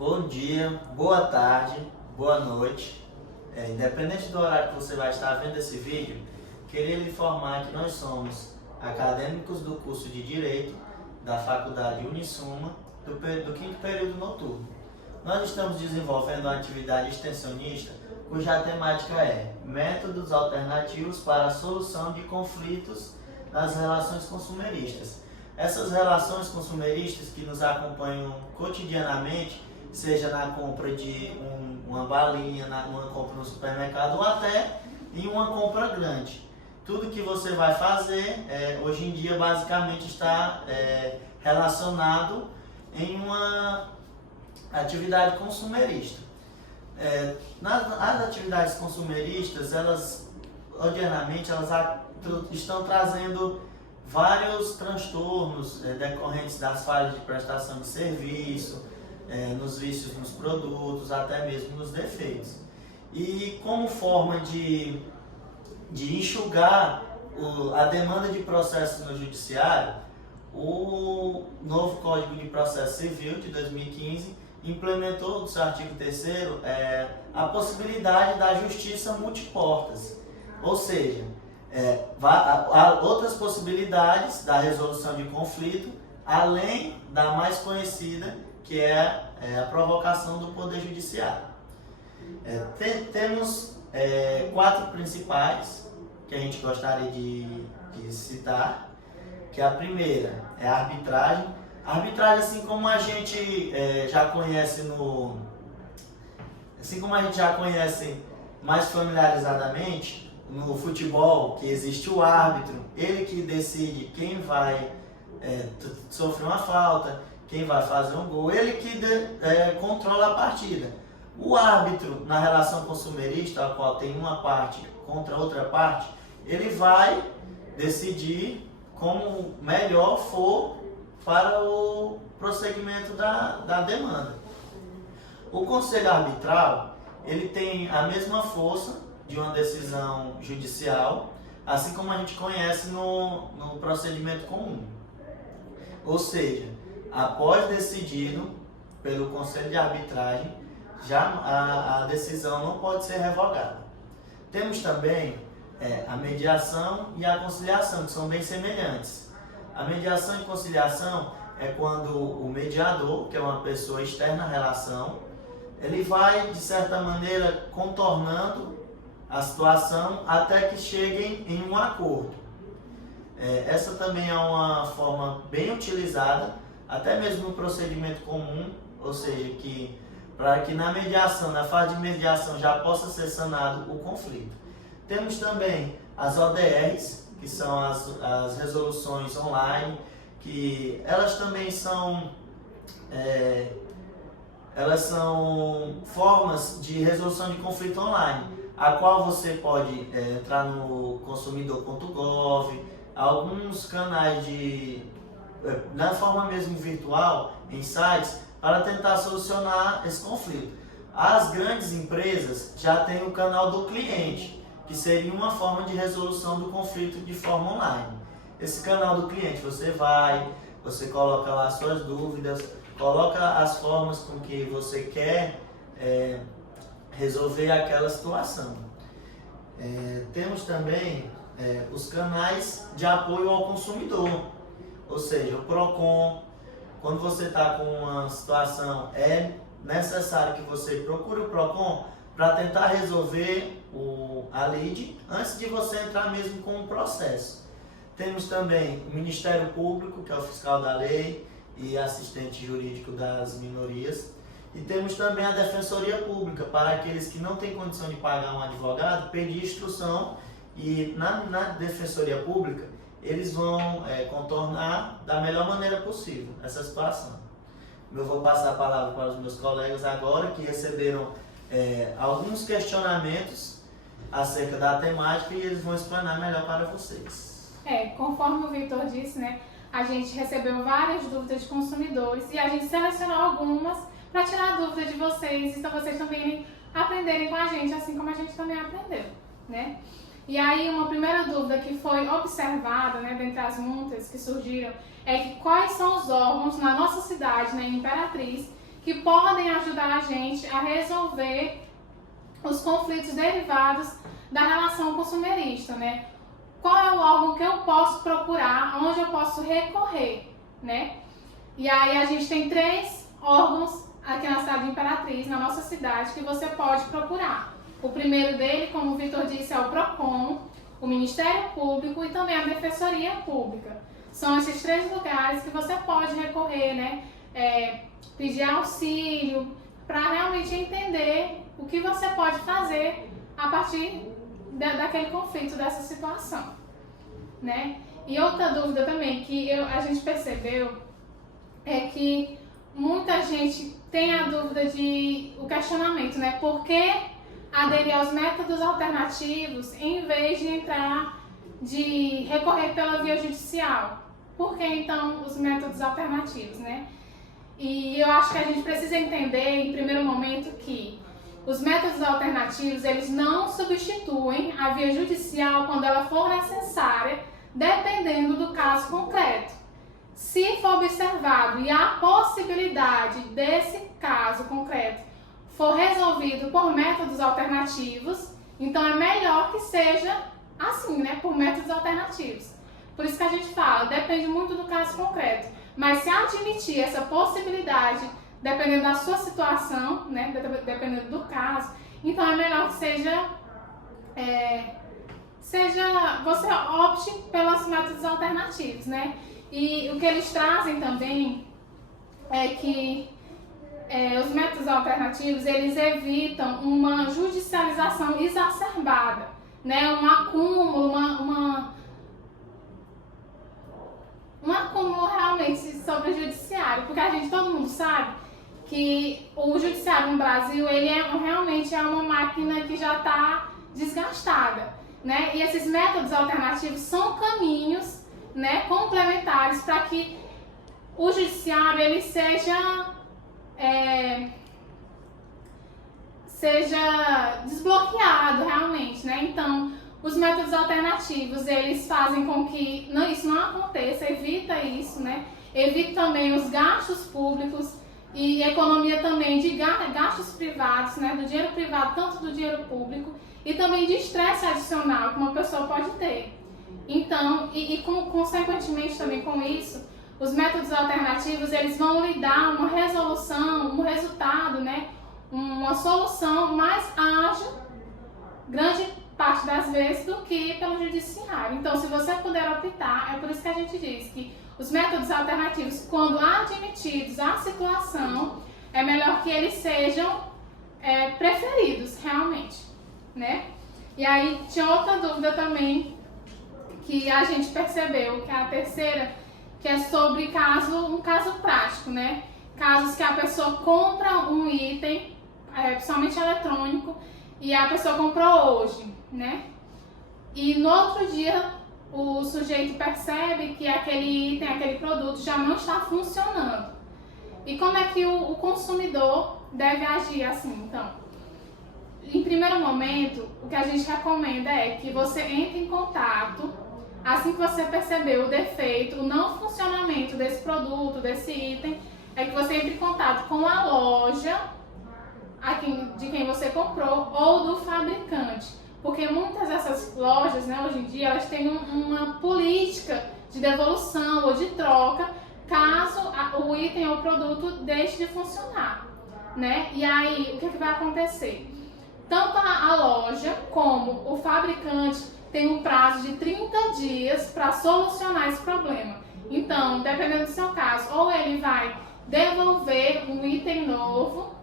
Bom dia, boa tarde, boa noite. Independente do horário que você vai estar vendo esse vídeo, queria lhe informar que nós somos acadêmicos do curso de Direito da Faculdade Unisuma, do quinto período noturno. Nós estamos desenvolvendo uma atividade extensionista cuja temática é métodos alternativos para a solução de conflitos nas relações consumeristas. Essas relações consumeristas que nos acompanham cotidianamente, seja na compra de uma balinha, numa compra no supermercado ou até em uma compra grande. Tudo que você vai fazer hoje em dia basicamente está relacionado em uma atividade consumerista. As atividades consumeristas, ordinariamente, estão trazendo vários transtornos decorrentes das falhas de prestação de serviço, nos vícios nos produtos, até mesmo nos defeitos. E como forma de enxugar a demanda de processos no judiciário, o novo Código de Processo Civil de 2015 implementou no seu artigo 3º a possibilidade da justiça multiportas, ou seja, há outras possibilidades da resolução de conflito, além da mais conhecida, que é a provocação do Poder Judiciário. Temos 4 principais que a gente gostaria de citar, que a primeira é a arbitragem. A arbitragem, assim como a gente já conhece mais familiarizadamente, no futebol, que existe o árbitro, ele que decide quem vai sofrer uma falta, quem vai fazer um gol, ele que controla a partida. O árbitro, na relação consumerista, a qual tem uma parte contra outra parte, ele vai decidir como melhor for para o prosseguimento da demanda. O conselho arbitral, ele tem a mesma força de uma decisão judicial, assim como a gente conhece no procedimento comum. Ou seja, após decidido pelo conselho de arbitragem, já a decisão não pode ser revogada. Temos também a mediação e a conciliação, que são bem semelhantes. A mediação e conciliação é quando o mediador, que é uma pessoa externa à relação, ele vai, de certa maneira, contornando a situação até que cheguem em um acordo. Essa também é uma forma bem utilizada, até mesmo no procedimento comum, ou seja, para que na mediação, na fase de mediação, já possa ser sanado o conflito. Temos também as ODRs, que são as resoluções online, que elas também são formas de resolução de conflito online, a qual você pode entrar no consumidor.gov, alguns canais na forma mesmo virtual, em sites, para tentar solucionar esse conflito. As grandes empresas já têm o canal do cliente, que seria uma forma de resolução do conflito de forma online. Esse canal do cliente, você coloca lá suas dúvidas, coloca as formas com que você quer resolver aquela situação. Temos também os canais de apoio ao consumidor, ou seja, o PROCON. Quando você está com uma situação, é necessário que você procure o PROCON para tentar resolver a lide antes de você entrar mesmo com o processo. Temos também o Ministério Público, que é o fiscal da lei e assistente jurídico das minorias. E temos também a Defensoria Pública, para aqueles que não têm condição de pagar um advogado, pedir instrução, e na Defensoria Pública eles vão contornar da melhor maneira possível essa situação. Eu vou passar a palavra para os meus colegas agora, que receberam alguns questionamentos acerca da temática, e eles vão explanar melhor para vocês. Conforme o Victor disse, né, a gente recebeu várias dúvidas de consumidores e a gente selecionou algumas para tirar a dúvida de vocês, então vocês também aprenderem com a gente, assim como a gente também aprendeu, né? E aí uma primeira dúvida que foi observada, né, dentre as muitas que surgiram, é que quais são os órgãos na nossa cidade, né, em Imperatriz, que podem ajudar a gente a resolver os conflitos derivados da relação consumerista, né? Qual é o órgão que eu posso procurar, onde eu posso recorrer, né? E aí a gente tem 3 órgãos aqui na cidade de Imperatriz, na nossa cidade, que você pode procurar. O primeiro dele, como o Vitor disse, é o PROCON, o Ministério Público e também a Defensoria Pública. São esses 3 lugares que você pode recorrer, né? Pedir auxílio, para realmente entender o que você pode fazer a partir daquele conflito, dessa situação, né? E outra dúvida também que a gente percebeu é que muita gente tem a dúvida o questionamento, né? Por que aderir aos métodos alternativos em vez de recorrer pela via judicial? Por que então os métodos alternativos, né? E eu acho que a gente precisa entender, em primeiro momento, que os métodos alternativos, eles não substituem a via judicial quando ela for necessária, dependendo do caso concreto. Se for observado e há possibilidade desse caso concreto for resolvido por métodos alternativos, então é melhor que seja assim, né, por métodos alternativos. Por isso que a gente fala, depende muito do caso concreto. Mas se admitir essa possibilidade, dependendo da sua situação, né, dependendo do caso, então é melhor que você opte pelos métodos alternativos, né? E o que eles trazem também é que os métodos alternativos, eles evitam uma judicialização exacerbada, né? Um acúmulo, um acúmulo realmente sobre o judiciário, porque todo mundo sabe que o judiciário no Brasil, ele realmente é uma máquina que já está desgastada, né? E esses métodos alternativos são caminhos, né, complementares para que o judiciário ele seja desbloqueado realmente, né? Então, os métodos alternativos, eles fazem com que isso não aconteça, evita isso, né? Evita também os gastos públicos e economia também de gastos privados, né? Do dinheiro privado, tanto do dinheiro público, e também de estresse adicional que uma pessoa pode ter. Então, consequentemente também com isso, os métodos alternativos, eles vão lhe dar uma resolução, um resultado, né? Uma solução mais ágil, grande parte das vezes, do que pelo judiciário. Então, se você puder optar, é por isso que a gente diz que os métodos alternativos, quando admitidos à situação, é melhor que eles sejam preferidos realmente, né? E aí tinha outra dúvida também que a gente percebeu, que é a terceira, que é sobre um caso prático, né? Casos que a pessoa compra um item, principalmente eletrônico, e a pessoa comprou hoje, né? E no outro dia o sujeito percebe que aquele item, aquele produto já não está funcionando. E como é que o consumidor deve agir assim, então? Em primeiro momento, o que a gente recomenda é que você entre em contato, assim que você perceber o defeito, o não funcionamento desse produto, desse item, é que você entre em contato com a loja de quem você comprou ou do fabricante. Porque muitas dessas lojas, né, hoje em dia, elas têm uma política de devolução ou de troca caso o item ou o produto deixe de funcionar, né? E aí, o que vai acontecer? Tanto a loja como o fabricante tem um prazo de 30 dias para solucionar esse problema. Então, dependendo do seu caso, ou ele vai devolver um item novo,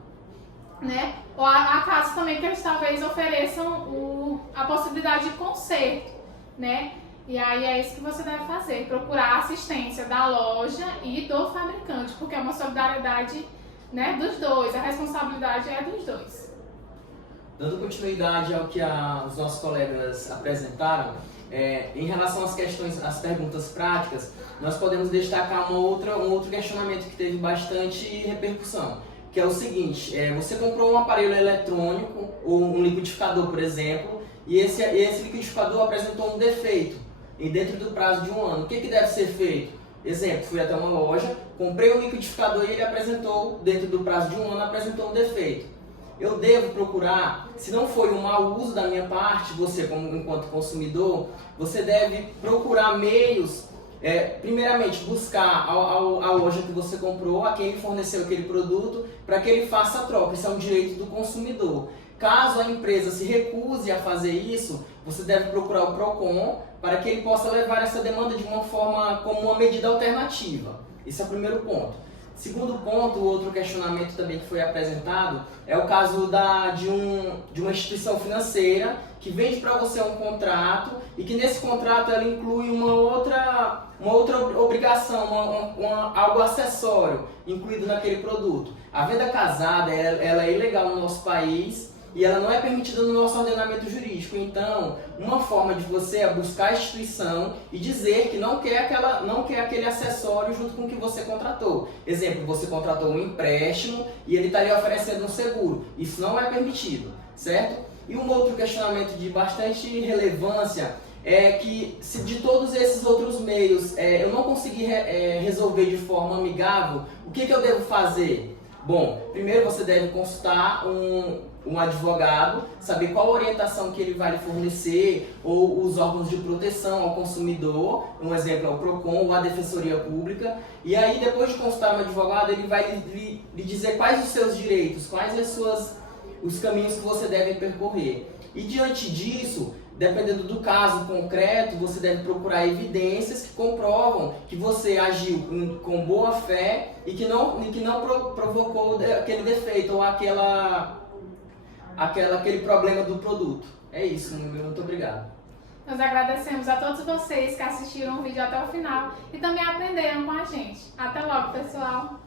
né? Ou há casos também que eles talvez ofereçam a possibilidade de conserto, né? E aí é isso que você deve fazer, procurar a assistência da loja e do fabricante, porque é uma solidariedade, né, dos dois, a responsabilidade é dos dois. Dando continuidade ao que os nossos colegas apresentaram, em relação às questões, às perguntas práticas, nós podemos destacar um outro questionamento que teve bastante repercussão, que é o seguinte: você comprou um aparelho eletrônico ou um liquidificador, por exemplo, e esse liquidificador apresentou um defeito e dentro do prazo de 1 ano. O que deve ser feito? Exemplo, fui até uma loja, comprei um liquidificador e ele apresentou, dentro do prazo de um ano, apresentou um defeito. Eu devo procurar, se não foi um mau uso da minha parte, você como enquanto consumidor, você deve procurar meios, primeiramente buscar a loja que você comprou, a quem forneceu aquele produto, para que ele faça a troca. Isso é um direito do consumidor. Caso a empresa se recuse a fazer isso, você deve procurar o PROCON para que ele possa levar essa demanda de uma forma como uma medida alternativa. Esse é o primeiro ponto. Segundo ponto, o outro questionamento também que foi apresentado é o caso de uma instituição financeira que vende para você um contrato e que nesse contrato ela inclui uma outra obrigação, algo acessório incluído naquele produto. A venda casada ela é ilegal no nosso país e ela não é permitida no nosso ordenamento jurídico. Então, uma forma de você é buscar a instituição e dizer que não quer aquele acessório junto com o que você contratou. Exemplo, você contratou um empréstimo e ele está lhe oferecendo um seguro. Isso não é permitido, certo? E um outro questionamento de bastante relevância é que, se de todos esses outros meios eu não conseguir resolver de forma amigável, o que eu devo fazer? Bom, primeiro você deve consultar um advogado, saber qual orientação que ele vai lhe fornecer, ou os órgãos de proteção ao consumidor, um exemplo é o PROCON ou a Defensoria Pública, e aí depois de consultar um advogado, ele vai lhe dizer quais os seus direitos, quais os caminhos que você deve percorrer. E diante disso, dependendo do caso concreto, você deve procurar evidências que comprovam que você agiu com boa fé e que não provocou aquele defeito ou aquele problema do produto. É isso, muito obrigado. Nós agradecemos a todos vocês que assistiram o vídeo até o final e também aprenderam com a gente. Até logo, pessoal!